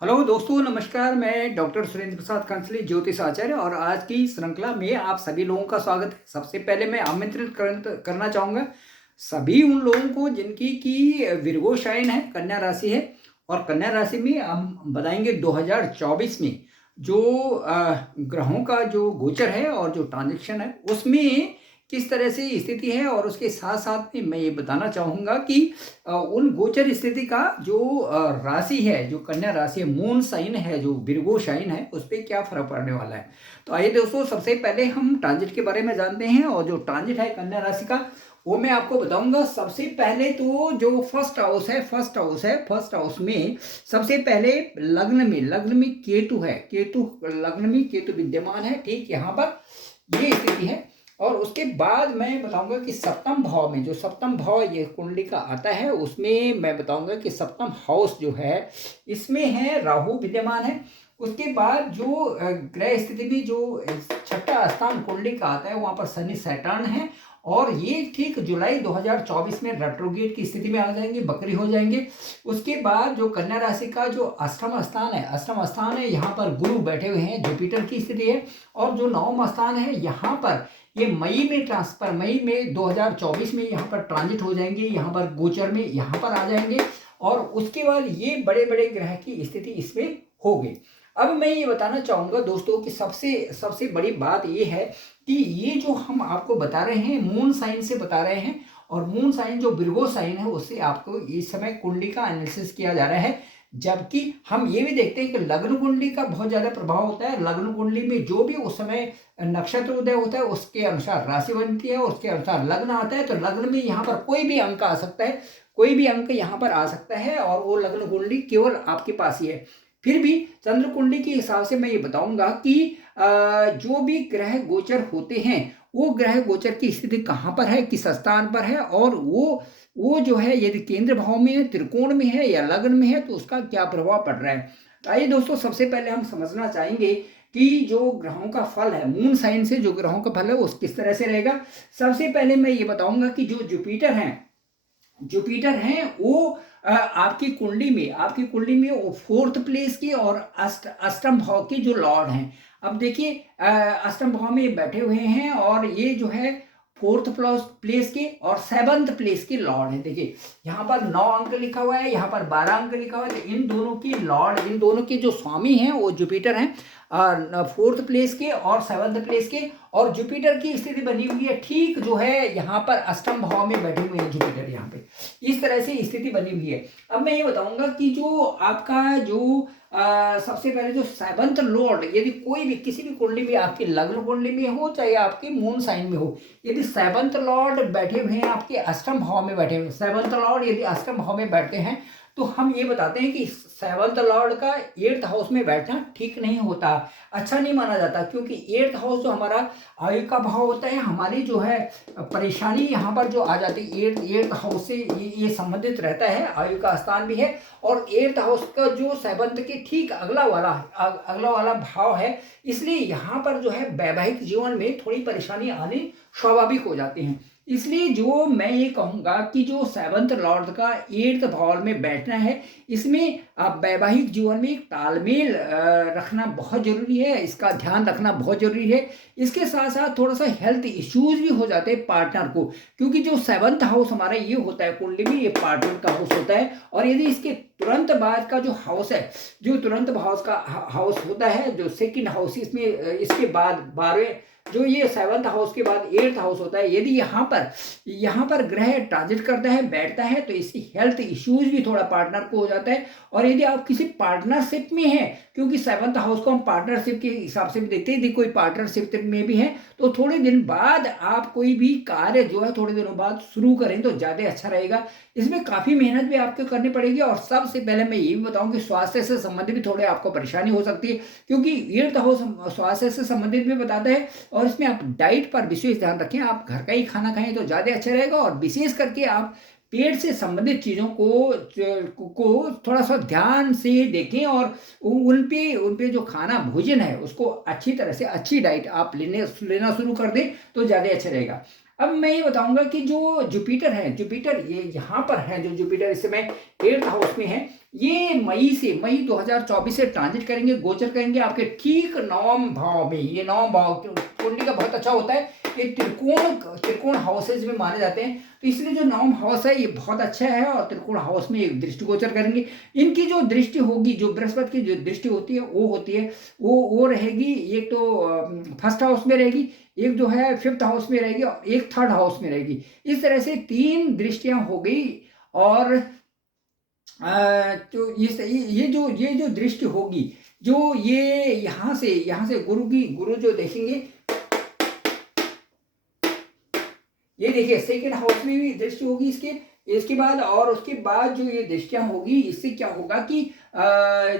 Hello दोस्तों, नमस्कार। मैं डॉक्टर सुरेंद्र प्रसाद कंसली ज्योतिष आचार्य और आज की श्रृंखला में आप सभी लोगों का स्वागत है। सबसे पहले मैं आमंत्रित करना चाहूँगा सभी उन लोगों को जिनकी की विर्गो साइन है, कन्या राशि है। और कन्या राशि में हम बताएंगे 2024 में जो ग्रहों का जो गोचर है और जो ट्रांजेक्शन है उसमें किस तरह से स्थिति है। और उसके साथ साथ में मैं ये बताना चाहूँगा कि उन गोचर स्थिति का जो राशि है, जो कन्या राशि है, मून साइन है, जो विर्गो साइन है, उस पर क्या फर्क पड़ने वाला है। तो आइए दोस्तों, सबसे पहले हम ट्रांजिट के बारे में जानते हैं। और जो ट्रांजिट है कन्या राशि का वो मैं आपको बताऊंगा। सबसे पहले तो जो फर्स्ट हाउस में सबसे पहले लग्न में केतु है। लग्न में केतु विद्यमान है, ठीक यहाँ पर ये स्थिति है। और उसके बाद मैं बताऊंगा कि सप्तम भाव में, जो सप्तम भाव ये कुंडली का आता है, उसमें मैं बताऊंगा कि सप्तम हाउस जो है इसमें है राहु विद्यमान है। उसके बाद जो ग्रह स्थिति में जो छठा स्थान कुंडली का आता है वहां पर शनि सैटर्न है। और ये ठीक जुलाई 2024 में रेट्रोगेट की स्थिति में आ जाएंगे, बकरी हो जाएंगे। उसके बाद जो कन्या राशि का जो अष्टम स्थान है यहाँ पर गुरु बैठे हुए हैं, जुपिटर की स्थिति है। और जो नवम स्थान है यहाँ पर ये मई में 2024 में यहाँ पर ट्रांजिट हो जाएंगे, यहाँ पर गोचर में यहाँ पर आ जाएंगे। और उसके बाद ये बड़े बड़े ग्रह की स्थिति इसमें होगी। अब मैं ये बताना चाहूँगा दोस्तों कि सबसे बड़ी बात ये है कि ये जो हम आपको बता रहे हैं मून साइन से बता रहे हैं। और मून साइन जो विर्गो साइन है उससे आपको इस समय कुंडली का एनालिसिस किया जा रहा है। जबकि हम ये भी देखते हैं कि लग्न कुंडली का बहुत ज्यादा प्रभाव होता है। लग्न कुंडली में जो भी उस समय नक्षत्र उदय होता है उसके अनुसार राशि बनती है, उसके अनुसार लग्न आता है। तो लग्न में यहाँ पर कोई भी अंक आ सकता है, कोई भी अंक यहाँ पर आ सकता है। और वो लग्न कुंडली केवल आपके पास ही है। फिर भी चंद्र कुंडली के हिसाब से मैं ये बताऊंगा कि जो भी ग्रह गोचर होते हैं वो ग्रह गोचर की स्थिति कहाँ पर है, किस स्थान पर है, और वो जो है यदि केंद्र भाव में है, त्रिकोण में है या लग्न में है तो उसका क्या प्रभाव पड़ रहा है। तो आइए दोस्तों, सबसे पहले हम समझना चाहेंगे कि जो ग्रहों का फल है, मून साइन से जो ग्रहों का फल है वो किस तरह से रहेगा। सबसे पहले मैं ये बताऊंगा कि जो जुपिटर हैं वो आपकी कुंडली में वो फोर्थ प्लेस की और अष्टम भाव के जो लॉर्ड हैं। अब देखिए अष्टम भाव में बैठे हुए हैं और ये जो है फोर्थ प्लेस के और सेवंथ प्लेस के लॉर्ड है। देखिए यहाँ पर 9 अंक लिखा हुआ है, यहाँ पर 12 अंक लिखा हुआ है। तो इन दोनों के जो स्वामी हैं वो जुपिटर हैं, फोर्थ प्लेस के और सेवंथ प्लेस के। और जुपिटर की स्थिति बनी हुई है ठीक जो है यहाँ पर अष्टम भाव में बैठे हुए हैं जुपिटर, यहाँ पे इस तरह से स्थिति बनी हुई है। अब मैं ये बताऊंगा कि जो आपका जो सबसे पहले जो सेवंथ लॉर्ड, यदि कोई भी किसी भी कुंडली में, आपकी लग्न कुंडली में हो चाहे आपके मून साइन में हो, यदि सेवंथ लॉर्ड बैठे हुए हैं आपके अष्टम भाव में बैठे हुए, सेवंथ लॉर्ड यदि अष्टम भाव में बैठते हैं तो हम ये बताते हैं कि सेवंथ लॉर्ड का 8th हाउस में बैठना ठीक नहीं होता, अच्छा नहीं माना जाता। क्योंकि 8th हाउस जो हमारा आयु का भाव होता है, हमारी जो है परेशानी यहाँ पर जो आ जाती है 8th हाउस से ये संबंधित रहता है, आयु का स्थान भी है। और 8th हाउस का जो सेवंथ के ठीक अगला वाला भाव है, इसलिए यहाँ पर जो है वैवाहिक जीवन में थोड़ी परेशानी आनी स्वाभाविक हो जाती है। इसलिए जो मैं ये कहूँगा कि जो सेवंथ लॉर्ड का 8th भाव में बैठना है, इसमें वैवाहिक जीवन में एक तालमेल रखना बहुत जरूरी है, इसका ध्यान रखना बहुत जरूरी है। इसके साथ साथ थोड़ा सा हेल्थ इश्यूज भी हो जाते हैं पार्टनर को, क्योंकि जो सेवंथ हाउस हमारा ये होता है कुंडली में, ये पार्टनर का हाउस होता है। और यदि इसके तुरंत बाद का जो हाउस है, जो तुरंत हाउस होता है, जो सेकंड हाउस, इसमें इसके बाद 12वें जो ये सेवंथ हाउस के बाद 8th हाउस होता है, यदि यहाँ पर ग्रह ट्रांजिट करता है, बैठता है, तो इसकी हेल्थ इश्यूज भी थोड़ा पार्टनर को हो जाता है। और यदि आप किसी पार्टनरशिप में हैं, क्योंकि सेवंथ हाउस को हम पार्टनरशिप के हिसाब से भी देखते हैं, यदि कोई पार्टनरशिप में भी है तो थोड़े दिन बाद आप कोई भी कार्य जो है थोड़े दिनों बाद शुरू करें तो ज़्यादा अच्छा रहेगा। इसमें काफ़ी मेहनत भी आपको करनी पड़ेगी। और सबसे पहले मैं ये भी बताऊं कि स्वास्थ्य से संबंधित भी थोड़े आपको परेशानी हो सकती है, क्योंकि 8th हाउस स्वास्थ्य से संबंधित भी बताता है। और इसमें आप डाइट पर विशेष ध्यान रखें, आप घर का ही खाना खाएं तो ज़्यादा अच्छा रहेगा। और विशेष करके आप पेट से संबंधित चीज़ों को थोड़ा सा ध्यान से देखें और उन पे जो खाना भोजन है उसको अच्छी तरह से अच्छी डाइट आप लेना शुरू कर दें तो ज़्यादा अच्छा रहेगा। अब मैं ये बताऊंगा कि जो जुपिटर है, जुपिटर ये यहाँ पर है, जो जुपिटर इस समय 8th हाउस में है, ये मई 2024 से ट्रांजिट करेंगे, गोचर करेंगे आपके ठीक नवम भाव में। ये नवम भाव कुंडली का बहुत अच्छा होता है, ये त्रिकोण हाउसेज में माने जाते हैं, तो इसलिए जो नवम हाउस है ये बहुत अच्छा है और त्रिकोण हाउस में एक दृष्टि गोचर करेंगे। इनकी जो दृष्टि होगी, जो बृहस्पति की जो दृष्टि होती है वो रहेगी, एक तो फर्स्ट हाउस में रहेगी, एक जो है फिफ्थ हाउस में रहेगी और एक थर्ड हाउस में रहेगी। इस तरह से 3 दृष्टियां हो गई। और तो ये जो दृष्टि होगी, जो ये यहाँ से गुरु जो देखेंगे, ये देखिए सेकंड हाउस में भी दृष्टि होगी इसके बाद। और उसके बाद जो ये दृष्टियां होगी, इससे क्या होगा कि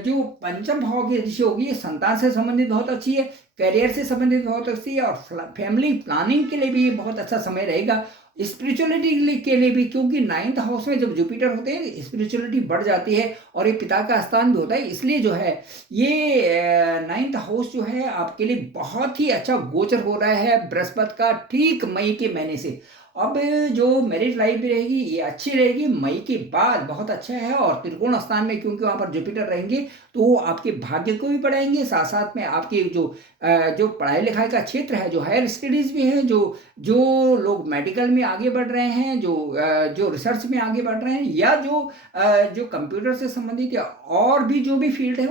जो पंचम भाव की दृष्टि होगी, ये संतान से संबंधित बहुत अच्छी है, करियर से संबंधित बहुत अच्छी है, और फैमिली प्लानिंग के लिए भी ये बहुत अच्छा समय रहेगा, स्पिरिचुअलिटी के लिए भी, क्योंकि 9th हाउस में जब जुपिटर होते हैं स्पिरिचुअलिटी बढ़ जाती है और ये पिता का स्थान भी होता है, इसलिए जो है ये 9th हाउस जो है आपके लिए बहुत ही अच्छा गोचर हो रहा है बृहस्पति का ठीक मई के महीने से। अब जो मैरिज लाइफ भी रहेगी ये अच्छी रहेगी, मई के बाद बहुत अच्छा है। और त्रिकोण स्थान में क्योंकि वहां पर जुपिटर रहेंगे तो वो आपके भाग्य को भी बढ़ाएंगे, साथ साथ में आपके जो पढ़ाई लिखाई का क्षेत्र है, जो हायर स्टडीज भी है, जो लोग मेडिकल में आगे बढ़ रहे हैं, जो रिसर्च में आगे बढ़ रहे हैं, या जो कंप्यूटर से संबंधित या और भी जो भी फील्ड है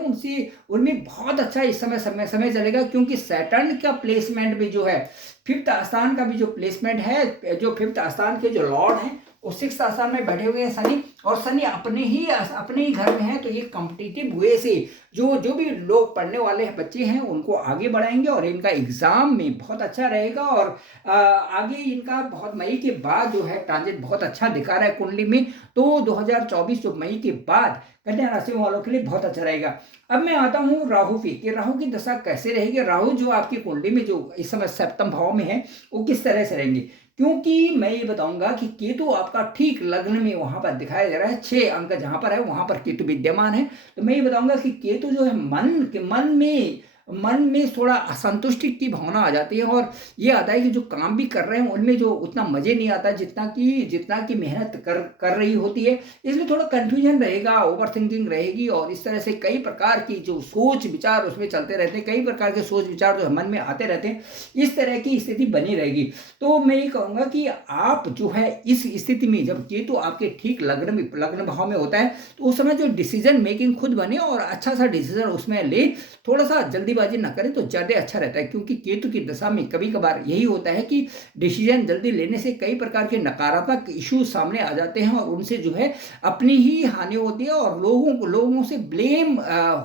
उनमें बहुत अच्छा इस समय चलेगा, क्योंकि सैटर्न का प्लेसमेंट भी जो है, फिफ्थ स्थान का भी जो प्लेसमेंट है, जो फिफ्थ स्थान के जो लॉर्ड हैं वो 6th स्थान में बैठे हुए हैं शनि, और शनि अपने ही घर में है, तो ये कॉम्पिटिटिव वे से जो भी लोग पढ़ने वाले हैं बच्चे हैं उनको आगे बढ़ाएंगे और इनका एग्जाम में बहुत अच्छा रहेगा। और आगे इनका बहुत मई के बाद जो है ट्रांजिट बहुत अच्छा दिखा रहा है कुंडली में, तो 2024 जो मई के बाद कन्या राशि वालों के लिए बहुत अच्छा रहेगा। अब मैं आता हूँ राहु की, कि राहु की दशा कैसे रहेगी। राहु जो आपकी कुंडली में जो इस समय सप्तम भाव में है वो किस तरह से रहेंगे, क्योंकि मैं ये बताऊंगा कि केतु आपका ठीक लग्न में वहां पर दिखाया जा रहा है, 6 अंक जहां पर है वहां पर केतु विद्यमान है। तो मैं ये बताऊंगा कि केतु जो है मन में थोड़ा असंतुष्टि की भावना आ जाती है, और ये आता है कि जो काम भी कर रहे हैं उनमें जो उतना मजे नहीं आता जितना की मेहनत कर रही होती है, इसलिए थोड़ा कंफ्यूजन रहेगा, ओवर थिंकिंग रहेगी, और इस तरह से कई प्रकार की जो सोच विचार उसमें चलते रहते हैं, कई प्रकार के सोच विचार जो मन में आते रहते हैं, इस तरह की स्थिति बनी रहेगी। तो मैं ये कहूँगा कि आप जो है इस स्थिति में जब केतु आपके ठीक लग्न भाव में होता है, तो उस समय जो डिसीजन मेकिंग खुद बने और अच्छा सा डिसीजन उसमें ले, थोड़ा सा जल्दीबाजी ना करें तो ज़्यादा अच्छा रहता है, क्योंकि केतु की दशा में कभी कभार यही होता है कि डिसीजन जल्दी लेने से कई प्रकार के नकारात्मक इश्यूज सामने आ जाते हैं और उनसे जो है अपनी ही हानि होती है, और लोगों से ब्लेम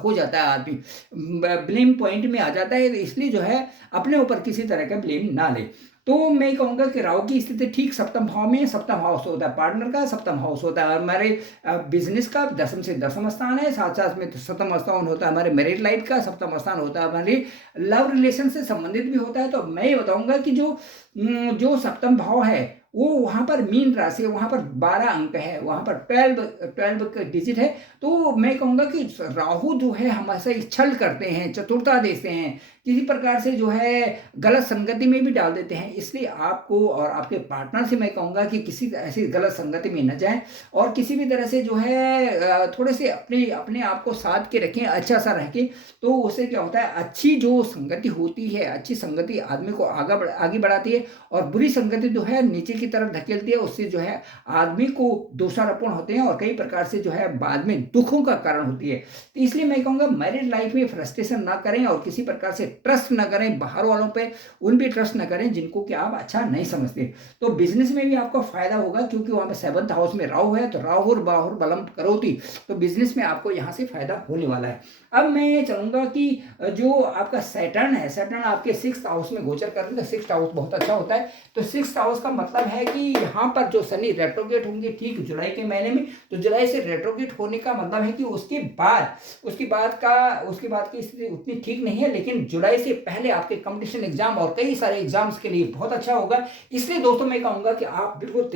हो जाता है, आदमी ब्लेम पॉइंट में आ जाता है, इसलिए जो है अपने ऊपर किसी तरह का ब्लेम ना ले। तो मैं कहूँगा कि राहु की स्थिति ठीक सप्तम भाव में, सप्तम हाउस होता है पार्टनर का, सप्तम हाउस होता है हमारे बिजनेस का, दसम से दसम स्थान है, साथ साथ में सप्तम स्थान होता है हमारे मैरिड लाइफ का, सप्तम स्थान होता है हमारे लव रिलेशन से संबंधित भी होता है। तो मैं ये बताऊंगा कि जो सप्तम भाव है वो वहाँ पर मीन राशि है, वहाँ पर 12 अंक है, वहाँ पर 12 का डिजिट है। तो मैं कहूँगा कि राहु जो है हमेशा छल करते हैं, चतुरता देते हैं, किसी प्रकार से जो है गलत संगति में भी डाल देते हैं, इसलिए आपको और आपके पार्टनर से मैं कहूँगा कि किसी ऐसी गलत संगति में न जाएं, और किसी भी तरह से जो है थोड़े से अपने आप को साथ के रखें, अच्छा सा रखें, तो उससे क्या होता है अच्छी जो संगति होती है, अच्छी संगति आदमी को आगे बढ़ाती है, और बुरी संगति जो है नीचे की तरफ धकेलती है, उससे जो है आदमी को दोषारोपण होते हैं और कई प्रकार से जो है बाद में दुखों का कारण होती है। तो इसलिए मैं कहूँगा मैरिड लाइफ में फ्रस्ट्रेशन ना करें और किसी प्रकार से ट्रस्ट ना करें बाहर वालों पे, उन भी ट्रस्ट ना करें जिनको कि आप अच्छा नहीं समझते। तो बिजनेस में भी आपको फायदा होगा, क्योंकि वहां पे 7th हाउस में राहु है, तो राहुर बाहुर बलम करोति, तो बिजनेस में आपको यहाँ से फायदा होने वाला है। अब मैं चाहूंगा कि जो आपका सैटर्न है, सैटर्न आपके 6th हाउस में गोचर कर रहे हैं, तो 6th हाउस बहुत अच्छा होता है। तो 6th हाउस का मतलब है कि यहाँ पर जो शनि रेट्रोगेट होंगे ठीक जुलाई के महीने में, तो जुलाई से रेट्रोगेट होने का मतलब है कि उसके बाद की स्थिति उतनी ठीक नहीं है, लेकिन जुलाई से पहले आपके कंपटीशन एग्जाम और कई सारे एग्जाम्स के लिए बहुत अच्छा होगा। इसलिए दोस्तों मैं कहूंगा कि आप बिल्कुल